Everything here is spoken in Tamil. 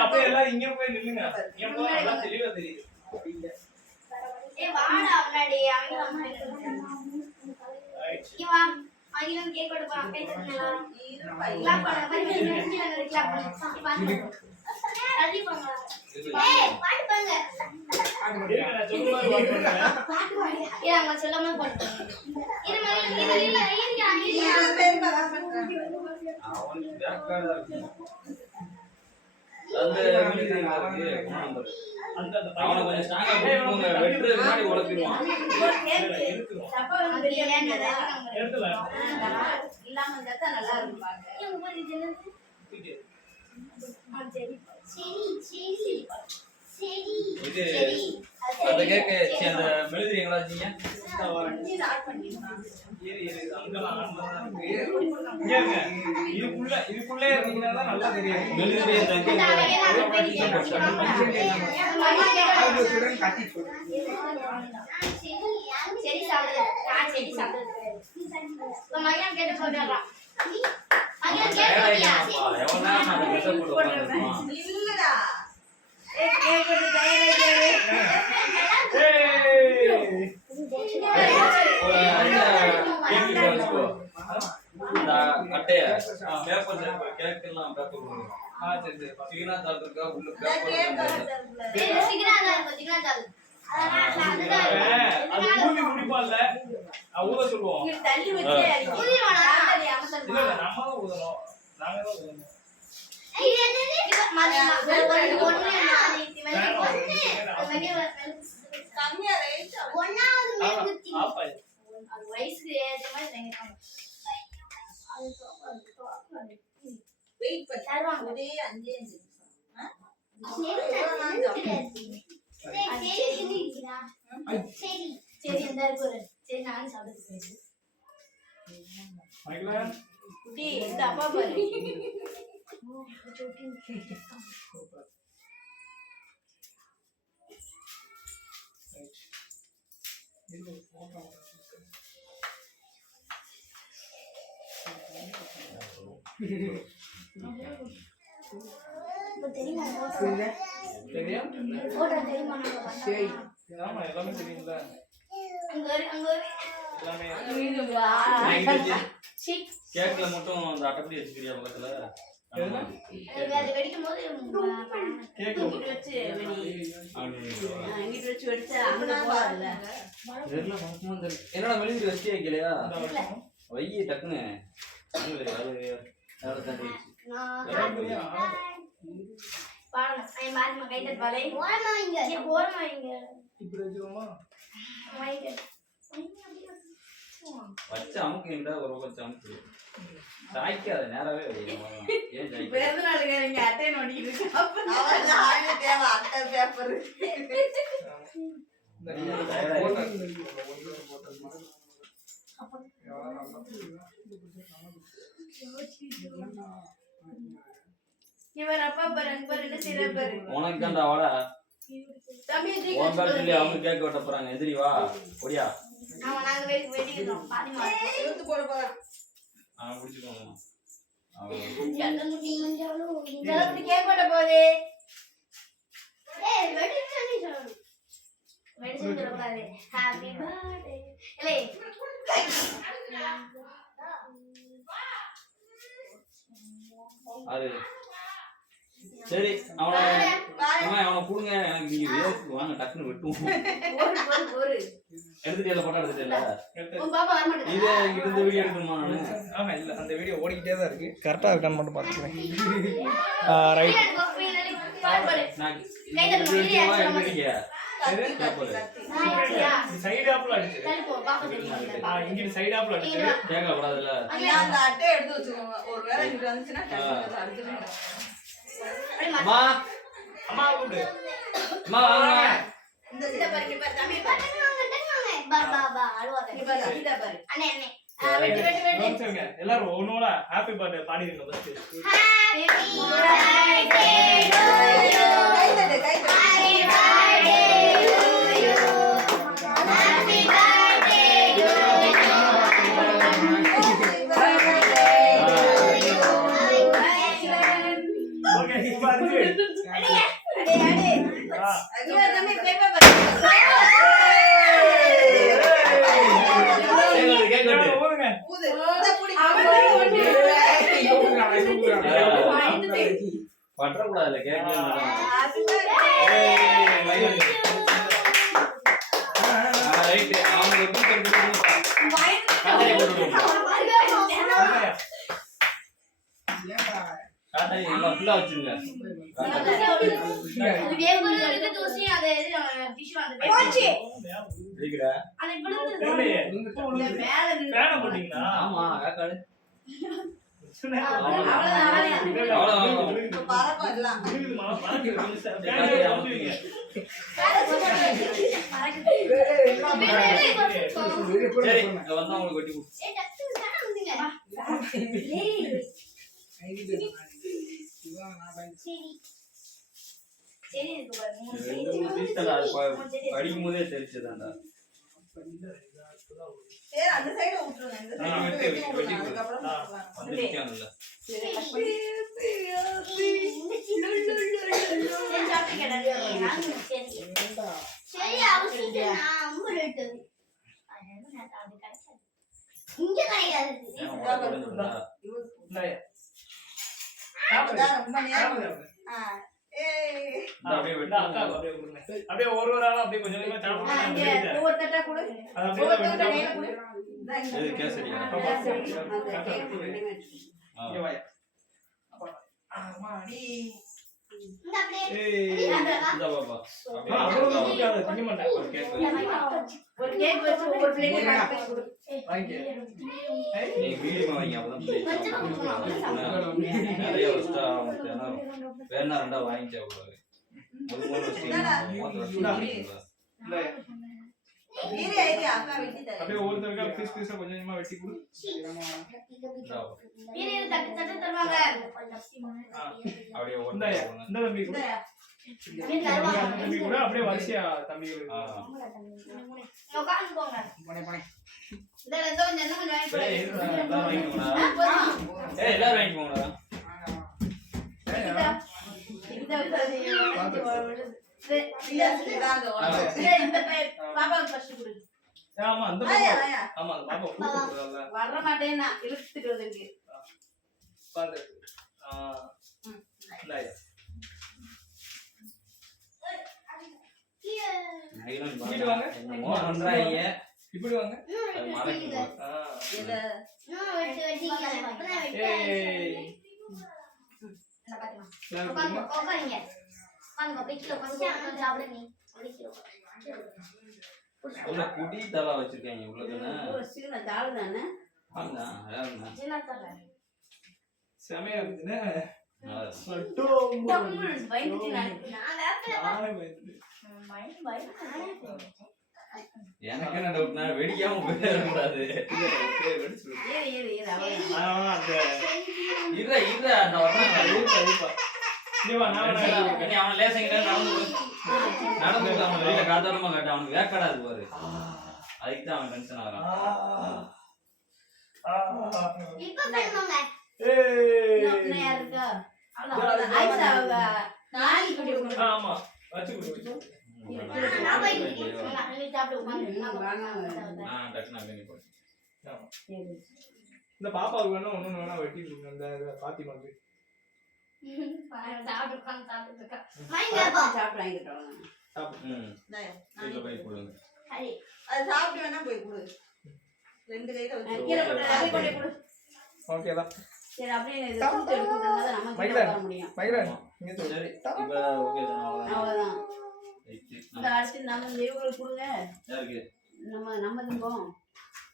அப்படியே எல்லாரும் இங்க போய் நில்லுங்க. தெளிவா தெரியுது. கேக் போட்டு தள்ளி போங்க. ஏய் பாட்டு பாடுங்க. நான் சொல்லாம போடுறேன். இது இல்ல அந்த மிலிட்டரி இருக்கு அந்த அவன கொஞ்சம் ஸ்ட்ராங்கா போடுங்க வெட்றது மாதிரி உலக்கிடுவான் எடுத்துல இல்லாம இருந்தா நல்லா இருக்கும் பாக்க சரி இது அந்த கேக் அந்த மிலிட்டரி எங்கடா வச்சீங்க ஸ்டார்ட் பண்ணிடலாம் இதுக்குள்ளே இருந்தீங்கன்னா தான் நல்லா தெரியும். மிலிட்டரி சரி சாப்பிடு நான் சரி சாப்பிடு மகன் கேட்டு போடுறான் மகன் கேட்டு போடியா எவனா நான் மெசேஜ் போடுறேன் இல்லடா கேக் போட்டு தயாராயிடு அட்டைய பேப்பர் கேக் எல்லாம் பேப்பர் கொடுங்க சரி சரி சீனா தால் இருக்கா உள்ள பேப்பர் சீனா தால் பாத்தீங்களா தால் அது ஊதி முடிப்பால்ல ஊத சொல்லுவோம் இங்க தள்ளி வச்சே ஊதிவானா இல்ல நம்ம தான் ஊதணும் நாங்க தான் ஊதணும் இது என்னது மாதிரி ஒண்ணு கம்மியா ரைட் ஒண்ணாவது மேங்குத்தி அது வயசுக்கு ஏத்த மாதிரி நினைப்பாங்க அது வெயிட் பண்ணி தருவாங்க ஒரே 5 நிமிஷம் சரி சரி இந்த இருக்கு சரி நான் சாப்பிட்டு மைக்ல குட்டி இந்த அப்பா பாரு தெரியுமா எல்லாமே தெரியும்ல கேக்ல மட்டும் அந்த அட்டைப்படி வச்சுக்கிறியா பக்கத்துல என்னடா வெளியிட்டு வச்சு வைக்கலையா வை டக்குன்னு வச்சு அமுக்குங்கடா ஒரு வச்சு அமுக்கு சாய்க்காத நேராவே ஏன் பிறந்தநாளுக்கு அட்டை நோண்டிட்டு தேவை அட்டை பேப்பர் இவர் அப்பா பாருங்க சிறப்பாரு உனக்கு தான்டா வாடா தம்பி உன் பேர் சொல்லி அவங்க கேக் வெட்ட போறாங்க எதிரி வா ஒடியா ஆமா நாங்க வெட்டிக்கிறோம் பாதிமா எடுத்து போட போறோம் புடிச்சுக்கோங்க இந்த கேக் வெட்ட போகுது ஏய் வெட்டி சொல்லி சொல்லு வெட்டி சொல்லக்கூடாது ஹாப்பி பர்த்டே இல்லை அது சரி அவனை கொடுங்க எனக்கு நீங்க வேஸ்ட் வாங்க டக்குன்னு வெட்டுவோம் எடுத்துட்டு போட்டோ எடுத்துட்டு இது இந்த வீடியோ எடுக்கணுமா நானு ஆமா இல்ல அந்த வீடியோ ஓடிக்கிட்டே தான் இருக்கு கரெக்டா இருக்கான்னு மட்டும் பாத்துக்கிறேன் ரைட் சைடு ஆப்ல அடிச்சு இங்க சைடு ஆப்ல அடிச்சு கேக்க கூடாதுல அந்த அட்டை எடுத்து வச்சுக்கோங்க ஒருவேளை இங்க வந்துச்சுனா கண்டிப்பா அடிச்சிடுங்க அம்மா அம்மா கூப்பிடு அம்மா வாங்க இந்த பாருங்க பாரு தம்பி பாருங்க பா அழுவாத இங்க பாரு இத பாரு அண்ணே அண்ணே வெட்டி எல்லாரும் ஒண்ணோட ஹாப்பி பர்த்டே பாடிடுங்க first happy birthday to you கை தட்டு ஊதுங்க. பற்றக்கூடாதுல்ல கேட்கலாம் ரைட்டு அவங்க எப்படி கண்டுபிடிப்பா காட்டாய் எல்லாம் ஃபுல்லா வச்சிருங்க இருக்கிற ஃபேனை போட்டீங்களா? ஆமா காக்காடு இருக்குதுமா, பறக்குது. சரி இங்க வந்தா உங்களுக்கு வெட்டி கொடு படிக்கும் போதே தெரிச்சதாண்டா வந்துருக்காங்கல்ல அப்படியே வெட்டா அப்படியே ஒரு ஒரு ஆளா அப்படியே கொஞ்சம் கொஞ்சமா இது கேசரியா இந்த பாப்பா நீ மீடியமா வாங்கி அப்பதான் நிறைய வச்சா வேணா ரெண்டா வாங்கிச்சா அப்படியே ஒருத்தருக்கா பீஸ் பீஸா கொஞ்சம் கொஞ்சமா வெட்டி கொடு. அப்படியே இந்த தம்பி கூட தம்பி கூட அப்படியே வரிசையா தம்பிகளுக்கு எல்லாரும் வாங்கி போங்கடா ஆமா அந்த ஆமா அந்த பாப்பா கூப்பிடுறதல்ல வர மாட்டேன்னா இழுத்துட்டு வந்து பாத்து இல்லையா இப்படி வாங்க என்னமோ பண்றாங்க இப்படி வாங்க அது மறக்குது உள்ள குடி தலா வச்சிருக்காங்க உள்ளதுன்னு செமையா இருக்குதுன்னு எனக்கு என்ன டவுட்னா வெடிக்காம போயிடக்கூடாது இருடா அந்த அவன் லேசங்க நடந்து அவன் வெளியில காத்தாரமா காட்ட அவனுக்கு வேக்காடாது பாரு அதுக்கு தான் அவன் டென்ஷன் ஆகிறான் ஆமா வச்சு கொடு இந்த பாப்பாவுக்கு வேணா ஒண்ணு வேணா வெட்டி கொடுங்க இந்த பாத்திமாக்கு ஓகேதான் சரி அப்படியே இதை தூக்கி எடுத்துட்டோம்னா நமக்கு வர முடியும். மைக்ரேன் இங்க சரி இப்போ ஓகே தான் அவ்வளவுதான். இந்த அடுத்து நம்ம இவங்களுக்கு கொடுங்க. யாருக்கு நம்ம திம்போம்